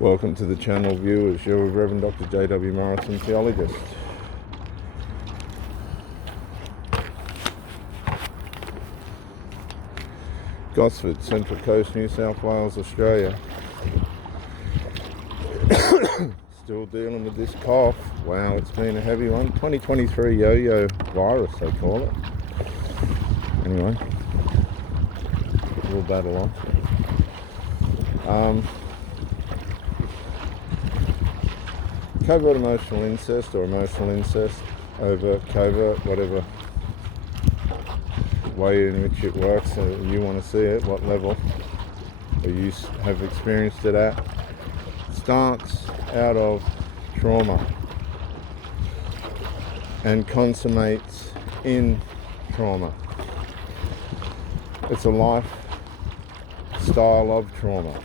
Welcome to the channel, viewers. You're with Reverend Dr. J.W. Morrison, theologist. Gosford, Central Coast, New South Wales, Australia. Still dealing with this cough. Wow, it's been a heavy one. 2023 yo-yo virus, they call it. Anyway, we'll battle on. Covert emotional incest or emotional incest, overt, covert, whatever way in which it works, you want to see it, what level or you have experienced it at, starts out of trauma and consummates in trauma. It's a lifestyle of trauma.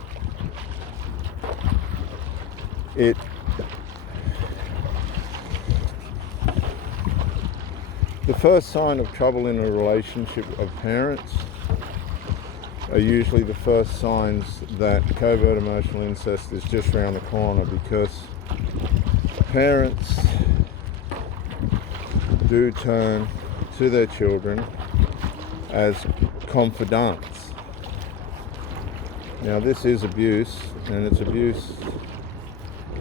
The first sign of trouble in a relationship of parents are usually the first signs that covert emotional incest is just around the corner, because parents do turn to their children as confidants. Now, this is abuse, and it's abuse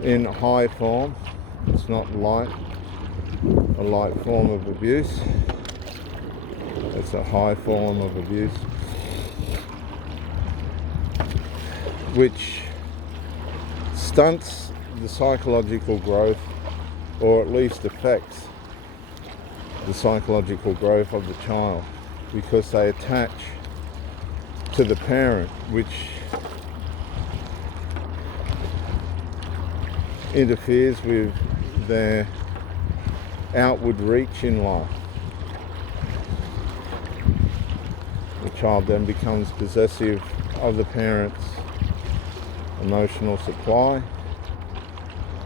in high form. It's not a light form of abuse. It's a high form of abuse, which stunts the psychological growth, or at least affects the psychological growth of the child, because they attach to the parent, which interferes with their outward reach in life. The child then becomes possessive of the parent's emotional supply,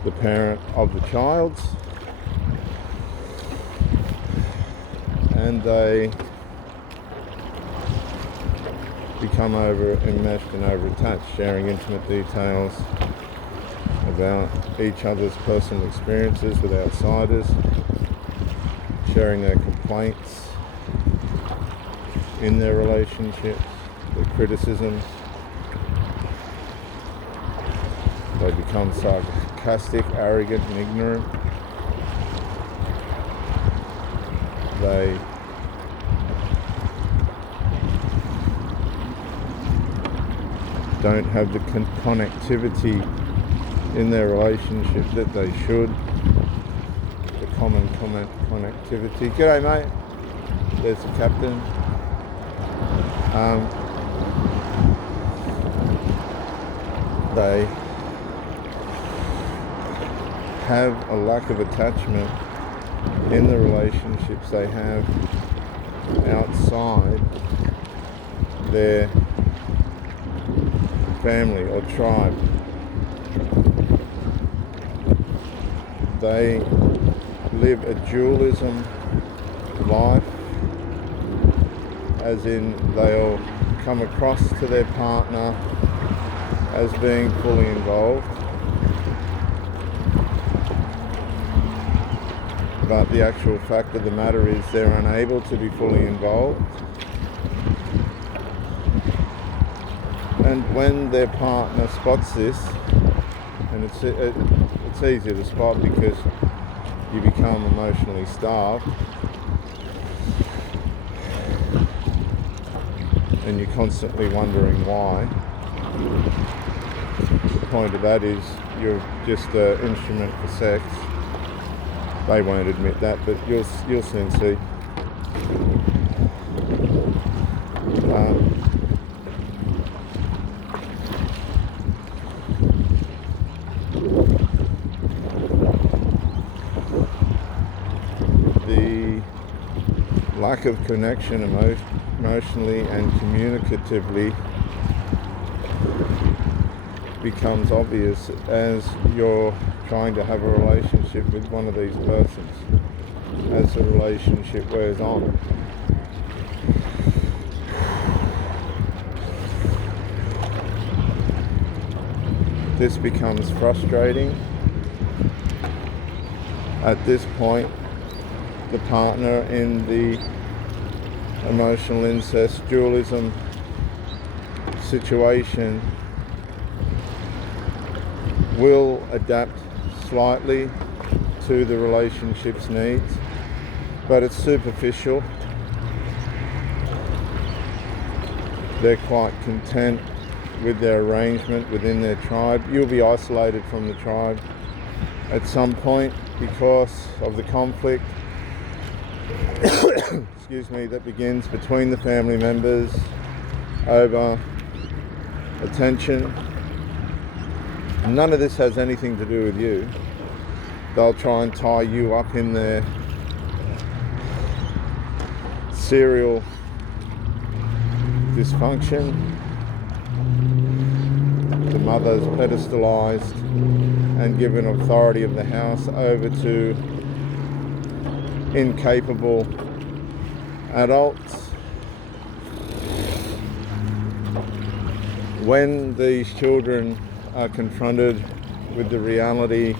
the parent of the child's, and they become enmeshed and over-attached, sharing intimate details about each other's personal experiences with outsiders, sharing their complaints in their relationships, their criticisms. They become sarcastic, arrogant, and ignorant. They don't have the connectivity in their relationship that they should. The common connectivity. G'day, mate. There's the captain. They have a lack of attachment in the relationships they have outside their family or tribe. They live a dualism life, as in they'll come across to their partner as being fully involved, but the actual fact of the matter is they're unable to be fully involved. And when their partner spots this, and it's easy to spot because you become emotionally starved, and you're constantly wondering why. The point of that is you're just an instrument for sex. They won't admit that, but you'll soon see. The lack of connection emotionally and communicatively becomes obvious as you're trying to have a relationship with one of these persons, as the relationship wears on. this becomes frustrating. At this point, the partner in the emotional incest dualism situation will adapt slightly to the relationship's needs, but it's superficial. They're quite content with their arrangement within their tribe. You'll be isolated from the tribe at some point because of the conflict excuse me, that begins between the family members over attention. None of this has anything to do with you. They'll try and tie you up in their serial dysfunction. The mother's pedestalized and given authority of the house over to incapable adults. When these children are confronted with the reality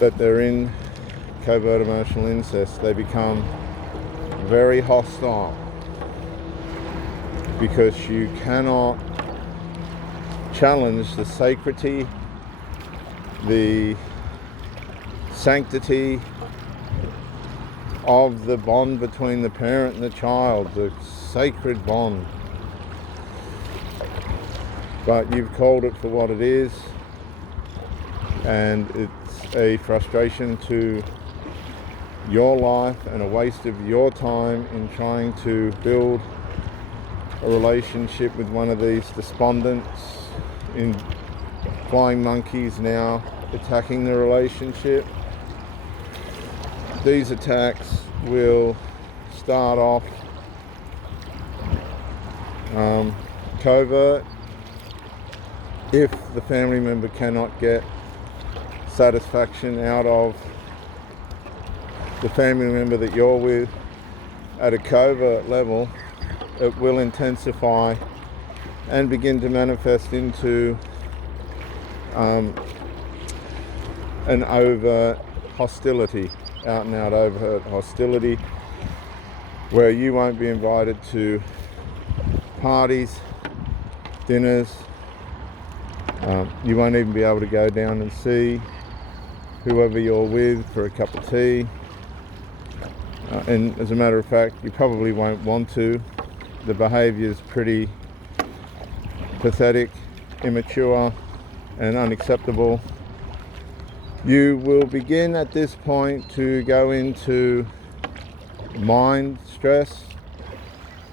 that they're in covert emotional incest, they become very hostile, because you cannot challenge the sacredity, the sanctity of the bond between the parent and the child, the sacred bond. But you've called it for what it is, and it's a frustration to your life and a waste of your time in trying to build a relationship with one of these despondents in flying monkeys now attacking the relationship. These attacks will start off covert. If the family member cannot get satisfaction out of the family member that you're with at a covert level, it will intensify and begin to manifest into an overt hostility, out and out overt hostility, where you won't be invited to parties, dinners. You won't even be able to go down and see whoever you're with for a cup of tea. And as a matter of fact, you probably won't want to. The behaviour is pretty pathetic, immature, and unacceptable. You will begin at this point to go into mind stress.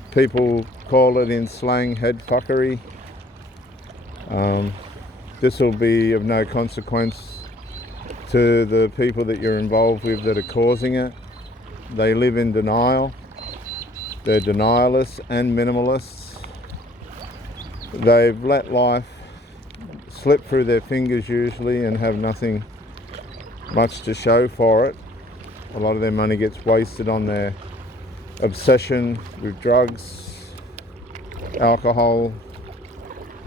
People call it in slang head fuckery. This will be of no consequence to the people that you're involved with that are causing it. They live in denial. They're denialists and minimalists. They've let life slip through their fingers usually and have nothing much to show for it. A lot of their money gets wasted on their obsession with drugs, alcohol,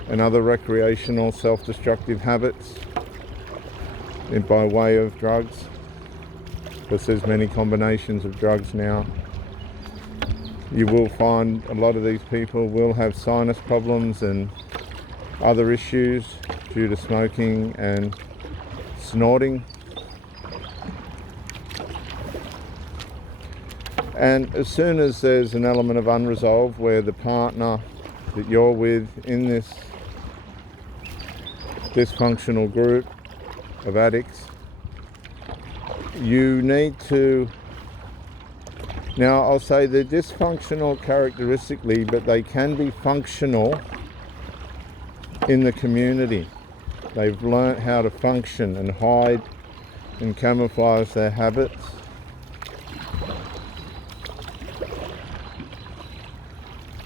and other recreational self-destructive habits by way of drugs, because there's many combinations of drugs now. You will find a lot of these people will have sinus problems and other issues due to smoking and snorting. And as soon as there's an element of unresolved where the partner that you're with in this dysfunctional group of addicts, you need to, now I'll say they're dysfunctional characteristically, but they can be functional in the community. They've learnt how to function and hide and camouflage their habits.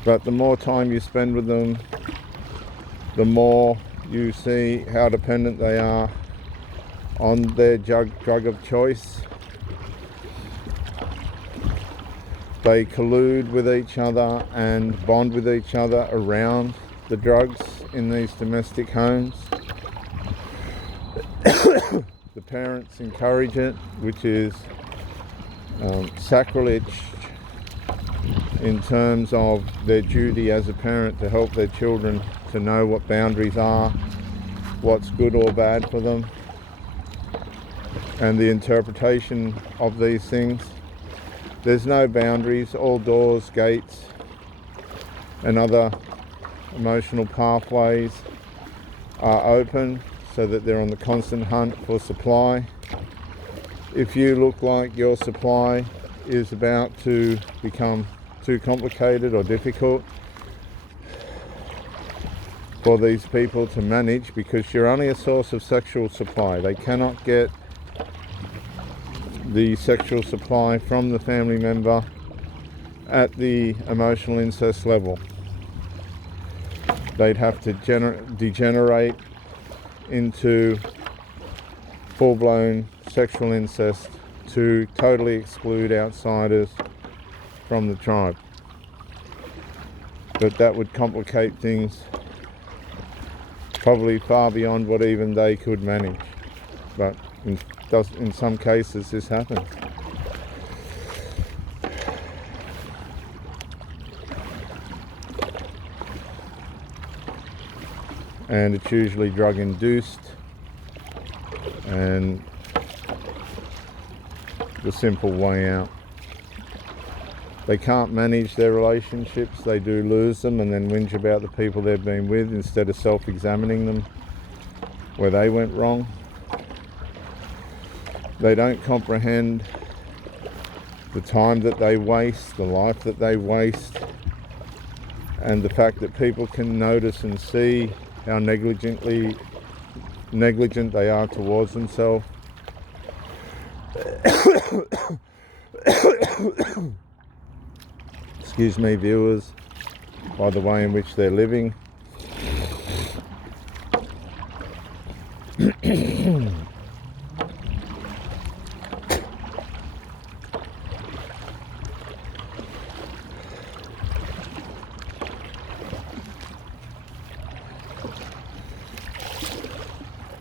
But the more time you spend with them, the more you see how dependent they are on their drug of choice. They collude with each other and bond with each other around the drugs in these domestic homes. The parents encourage it, which is sacrilege in terms of their duty as a parent to help their children to know what boundaries are, what's good or bad for them, and the interpretation of these things. There's no boundaries. All doors, gates, and other emotional pathways are open so that they're on the constant hunt for supply. If you look like your supply is about to become too complicated or difficult for these people to manage, because you're only a source of sexual supply. They cannot get the sexual supply from the family member at the emotional incest level. They'd have to degenerate into full-blown sexual incest to totally exclude outsiders from the tribe. But that would complicate things probably far beyond what even they could manage. But in some cases this happens. And it's usually drug induced, and the simple way out. They can't manage their relationships, they do lose them and then whinge about the people they've been with instead of self-examining them where they went wrong. They don't comprehend the time that they waste, the life that they waste, and the fact that people can notice and see how negligent they are towards themselves. Excuse me, viewers, by the way in which they're living.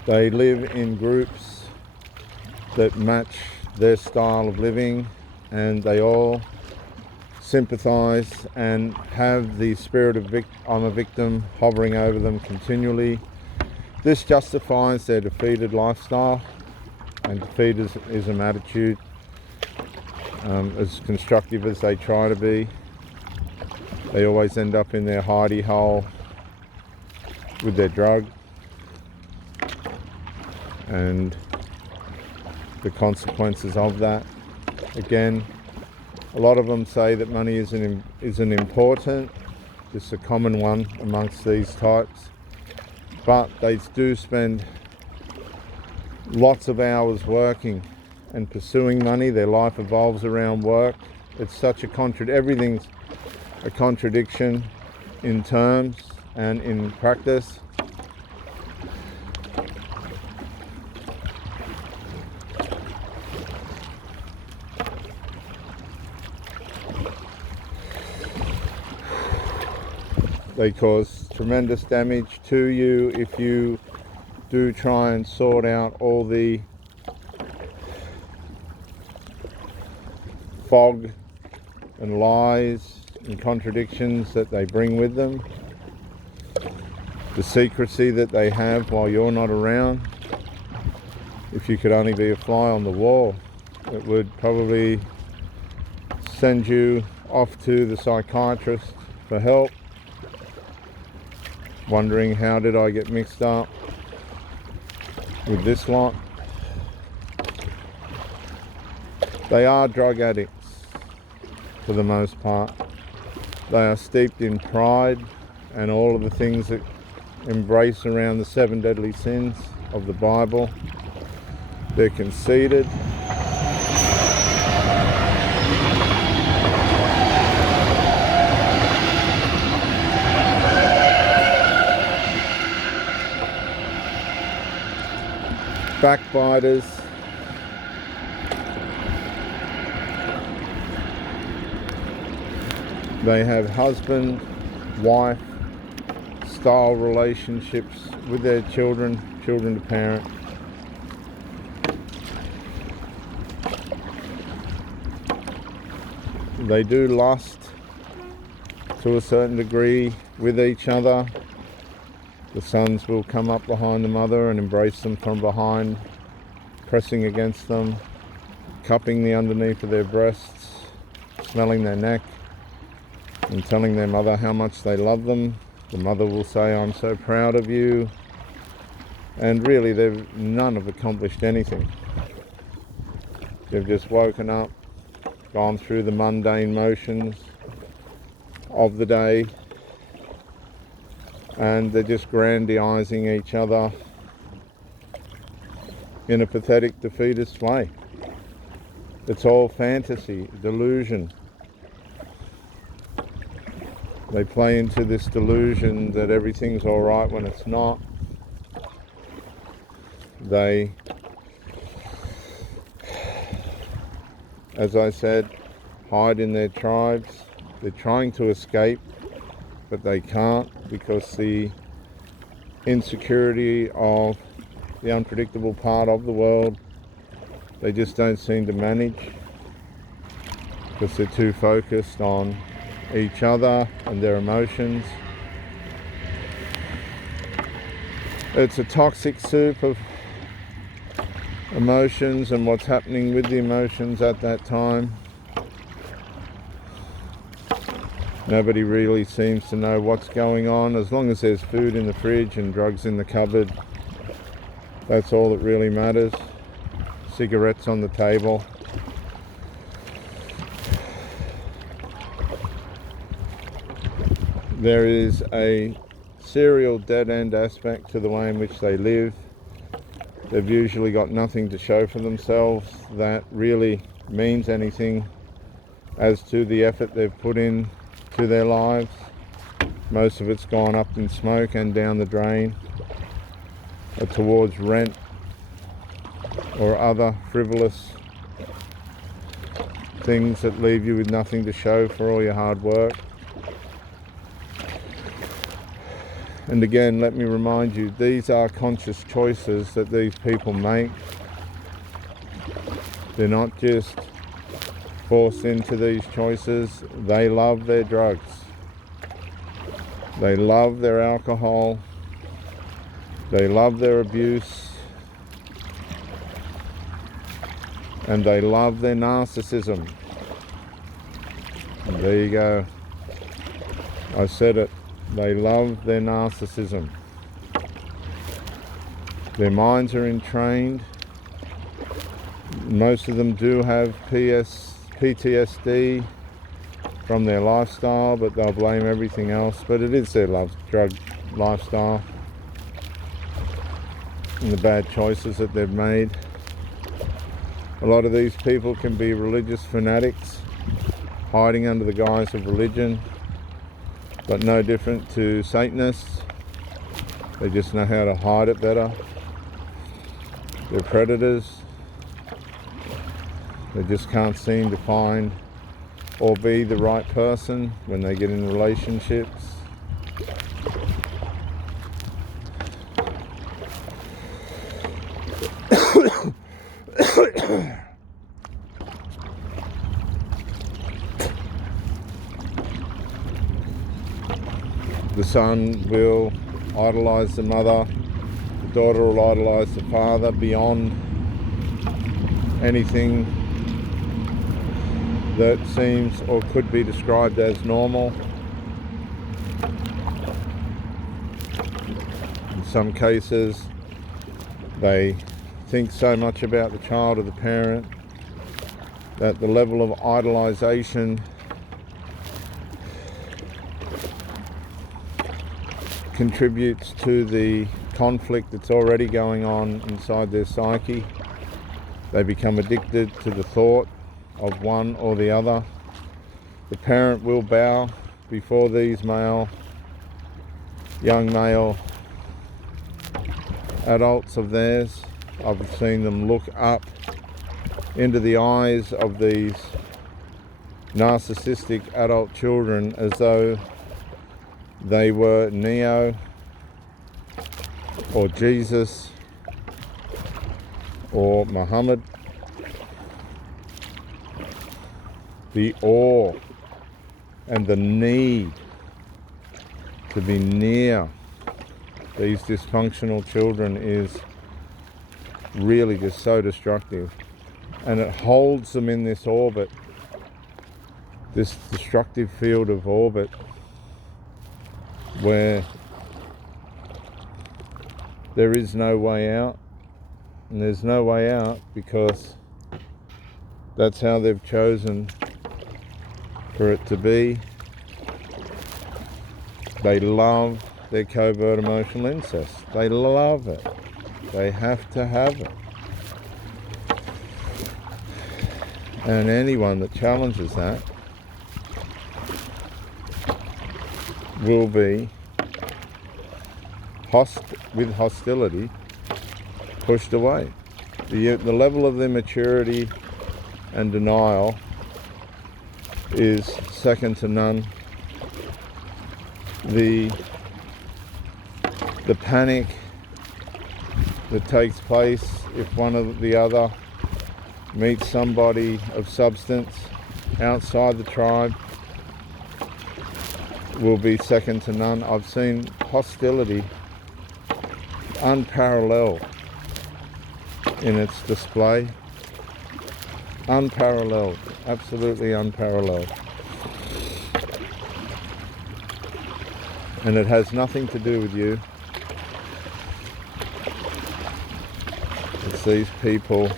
They live in groups that match their style of living, and they all sympathize and have the spirit of I'm a victim hovering over them continually. This justifies their defeated lifestyle, and defeatism attitude, as constructive as they try to be. They always end up in their hidey hole with their drug, and the consequences of that. Again, a lot of them say that money isn't important. It's a common one amongst these types, but they do spend lots of hours working and pursuing money. Their life evolves around work. It's such everything's a contradiction in terms and in practice. They cause tremendous damage to you if you do try and sort out all the fog and lies and contradictions that they bring with them. The secrecy that they have while you're not around. If you could only be a fly on the wall, it would probably send you off to the psychiatrist for help, wondering how did I get mixed up with this lot. They are drug addicts for the most part. They are steeped in pride and all of the things that embrace around the 7 deadly sins of the Bible. They're conceited. Backbiters. They have husband, wife style relationships with their children to parent. They do lust to a certain degree with each other. The sons will come up behind the mother and embrace them from behind, pressing against them, cupping the underneath of their breasts, smelling their neck, and telling their mother how much they love them. The mother will say, "I'm so proud of you." And really, none have accomplished anything. They've just woken up, gone through the mundane motions of the day, and they're just grandizing each other in a pathetic, defeatist way. It's all fantasy, delusion. They play into this delusion that everything's all right when it's not. They, as I said, hide in their tribes. They're trying to escape, but they can't, because the insecurity of the unpredictable part of the world, they just don't seem to manage, because they're too focused on each other and their emotions. It's a toxic soup of emotions and what's happening with the emotions at that time. Nobody really seems to know what's going on. As long as there's food in the fridge and drugs in the cupboard, that's all that really matters. Cigarettes on the table. There is a serial dead-end aspect to the way in which they live. They've usually got nothing to show for themselves that really means anything as to the effort they've put in to their lives. Most of it's gone up in smoke and down the drain, or towards rent or other frivolous things that leave you with nothing to show for all your hard work. And again, let me remind you, these are conscious choices that these people make. They're not just forced into these choices. They love their drugs. They love their alcohol. They love their abuse. And they love their narcissism. And there you go. I said it. They love their narcissism. Their minds are entrained. Most of them do have PTSD from their lifestyle, but they'll blame everything else. But it is their drug lifestyle and the bad choices that they've made. A lot of these people can be religious fanatics, hiding under the guise of religion, but no different to Satanists. They just know how to hide it better. They're predators. They just can't seem to find or be the right person when they get in relationships. The son will idolize the mother, the daughter will idolize the father beyond anything that seems or could be described as normal. In some cases, they think so much about the child or the parent that the level of idolization contributes to the conflict that's already going on inside their psyche. They become addicted to the thought of one or the other. The parent will bow before these young male adults of theirs. I've seen them look up into the eyes of these narcissistic adult children as though they were Neo or Jesus or Muhammad. the awe and the need to be near these dysfunctional children is really just so destructive. And it holds them in this orbit, this destructive field of orbit, where there is no way out. And there's no way out because that's how they've chosen for it to be. They love their covert emotional incest. They love it. They have to have it. And anyone that challenges that will be with hostility pushed away. The level of their maturity and denial is second to none. The panic that takes place if one or the other meets somebody of substance outside the tribe will be second to none. I've seen hostility unparalleled in its display. Unparalleled, absolutely unparalleled. And it has nothing to do with you. It's these people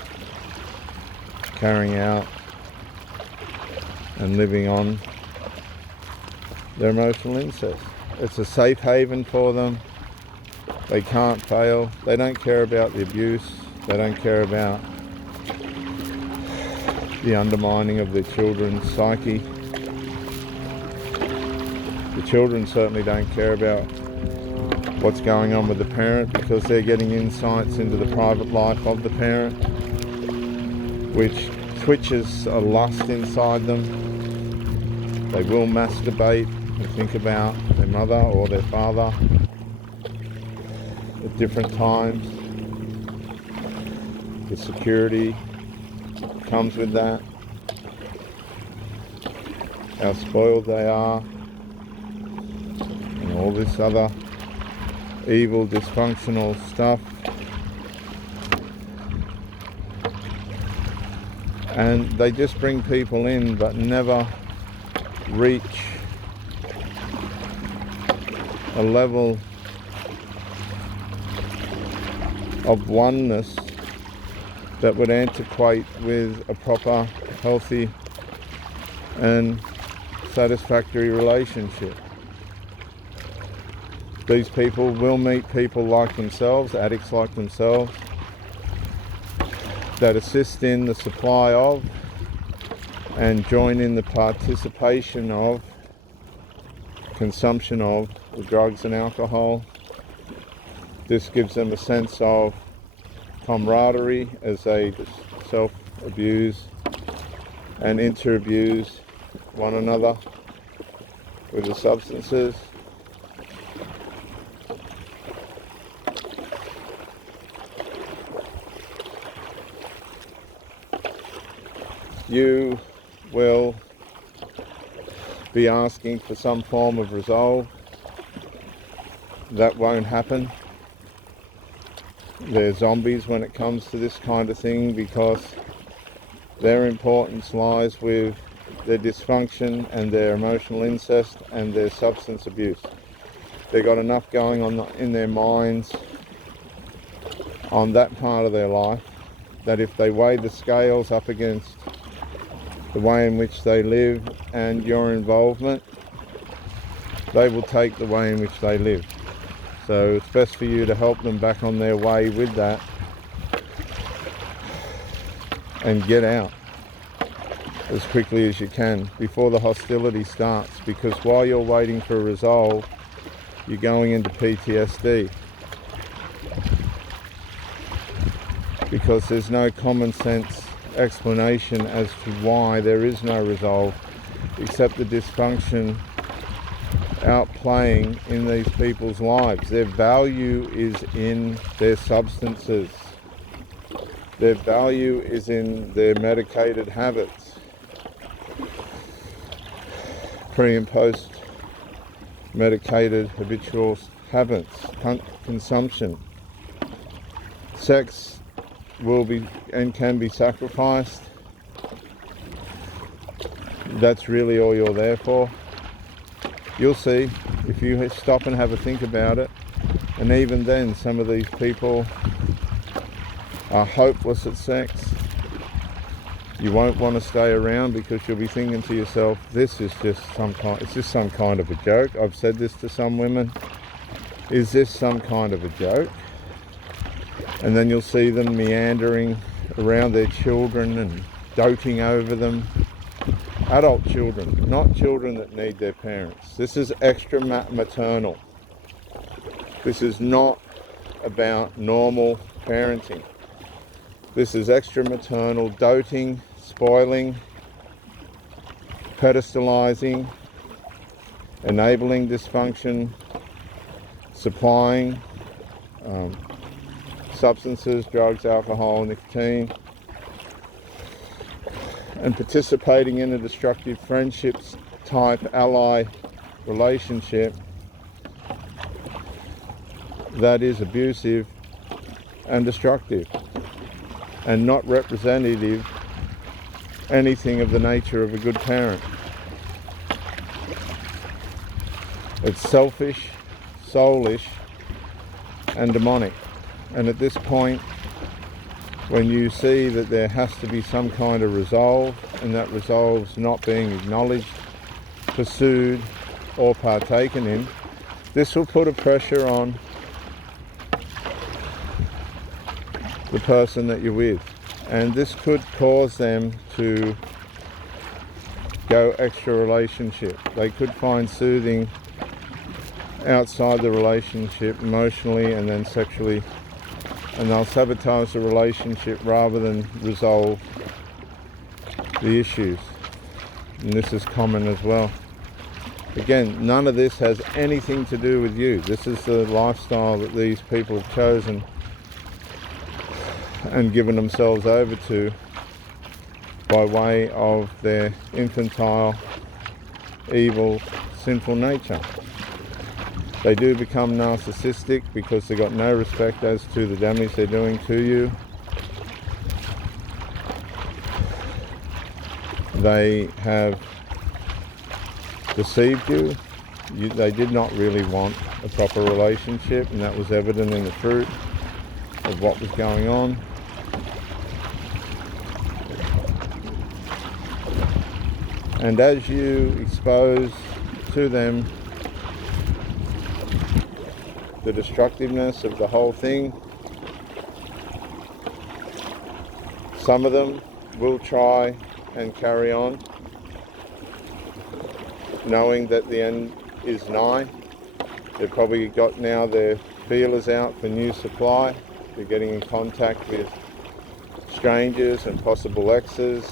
carrying out and living on their emotional incest. It's a safe haven for them. They can't fail. They don't care about the abuse. They don't care about the undermining of their children's psyche. The children certainly don't care about what's going on with the parent because they're getting insights into the private life of the parent, which twitches a lust inside them. They will masturbate and think about their mother or their father at different times. The security comes with that. How spoiled they are. And all this other evil, dysfunctional stuff. And they just bring people in but never reach a level of oneness that would antiquate with a proper, healthy and satisfactory relationship. These people will meet people like themselves, addicts like themselves, that assist in the supply of and join in the participation of consumption of the drugs and alcohol. This gives them a sense of camaraderie as they self-abuse and inter-abuse one another with the substances. You will be asking for some form of resolve. That won't happen. They're zombies when it comes to this kind of thing because their importance lies with their dysfunction and their emotional incest and their substance abuse. They've got enough going on in their minds on that part of their life that if they weigh the scales up against the way in which they live and your involvement, they will take the way in which they live. So it's best for you to help them back on their way with that and get out as quickly as you can before the hostility starts, because while you're waiting for a resolve, you're going into PTSD because there's no common sense explanation as to why there is no resolve except the dysfunction outplaying in these people's lives. Their value is in their substances. Their value is in their medicated habits. pre and post medicated habitual habits, consumption. Sex will be and can be sacrificed. That's really all you're there for. You'll see if you stop and have a think about it. And even then, some of these people are hopeless at sex. You won't want to stay around because you'll be thinking to yourself, this is just some kind of a joke. I've said this to some women. Is this some kind of a joke? And then you'll see them meandering around their children and doting over them. Adult children, not children that need their parents. This is extra maternal. This is not about normal parenting. This is extra maternal, doting, spoiling, pedestalizing, enabling dysfunction, supplying substances, drugs, alcohol, nicotine, and participating in a destructive friendships type ally relationship that is abusive and destructive and not representative anything of the nature of a good parent. It's selfish, soulish, and demonic. And at this point, when you see that there has to be some kind of resolve, and that resolve's not being acknowledged, pursued, or partaken in, this will put a pressure on the person that you're with. And this could cause them to go extra relationship. They could find soothing outside the relationship, emotionally and then sexually, and they'll sabotage the relationship rather than resolve the issues. And this is common as well. Again, none of this has anything to do with you. This is the lifestyle that these people have chosen and given themselves over to by way of their infantile, evil, sinful nature. They do become narcissistic because they've got no respect as to the damage they're doing to you. They have deceived you. They did not really want a proper relationship, and that was evident in the fruit of what was going on. And as you expose to them the destructiveness of the whole thing, some of them will try and carry on, knowing that the end is nigh. They've probably got now their feelers out for new supply. They're getting in contact with strangers and possible exes,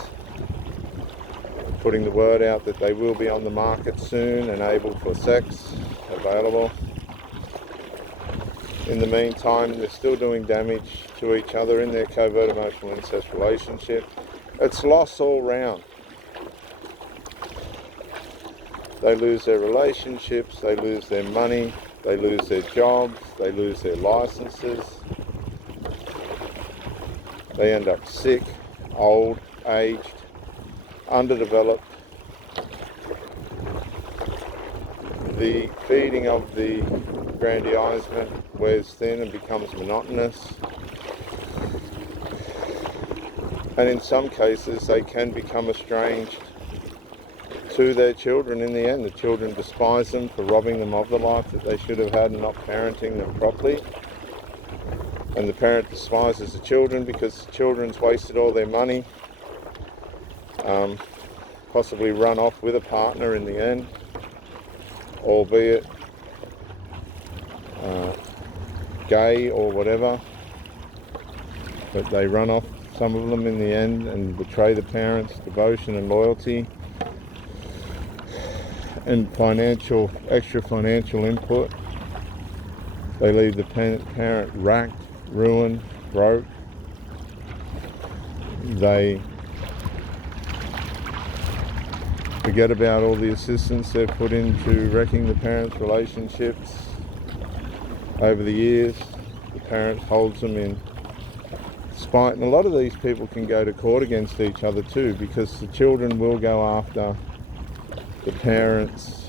putting the word out that they will be on the market soon and able for sex, available. In the meantime, they're still doing damage to each other in their covert emotional incest relationship. It's loss all round. They lose their relationships, they lose their money, they lose their jobs, they lose their licenses. They end up sick, old, aged, underdeveloped. The feeding of the aggrandizement wears thin and becomes monotonous. And in some cases, they can become estranged to their children in the end. The children despise them for robbing them of the life that they should have had and not parenting them properly. And the parent despises the children because the children's wasted all their money, possibly run off with a partner in the end, albeit gay or whatever, but they run off, some of them, in the end, and betray the parents' devotion and loyalty and extra financial input. They leave the parent racked, ruined, broke. They Forget about all the assistance they've put into wrecking the parents' relationships over the years. The parent holds them in spite, and a lot of these people can go to court against each other too, because the children will go after the parents'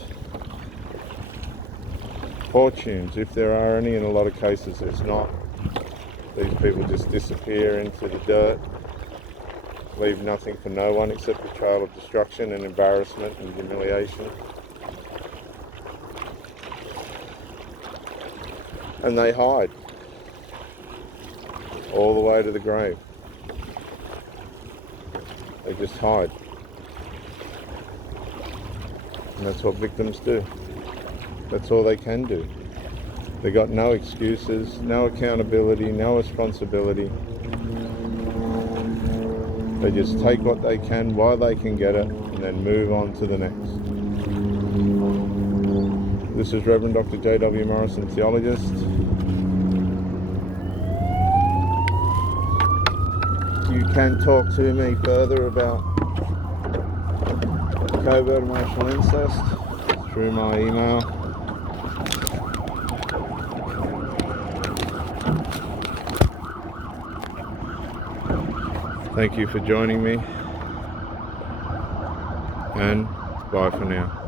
fortunes, if there are any. In a lot of cases there's not. These people just disappear into the dirt, leave nothing for no one except a trail of destruction and embarrassment and humiliation. And they hide all the way to the grave. They just hide. And that's what victims do. That's all they can do. They got no excuses, no accountability, no responsibility. They just take what they can while they can get it and then move on to the next. This is Reverend Dr. J.W. Morrison, theologist. You can talk to me further about covert emotional incest through my email. Thank you for joining me, and bye for now.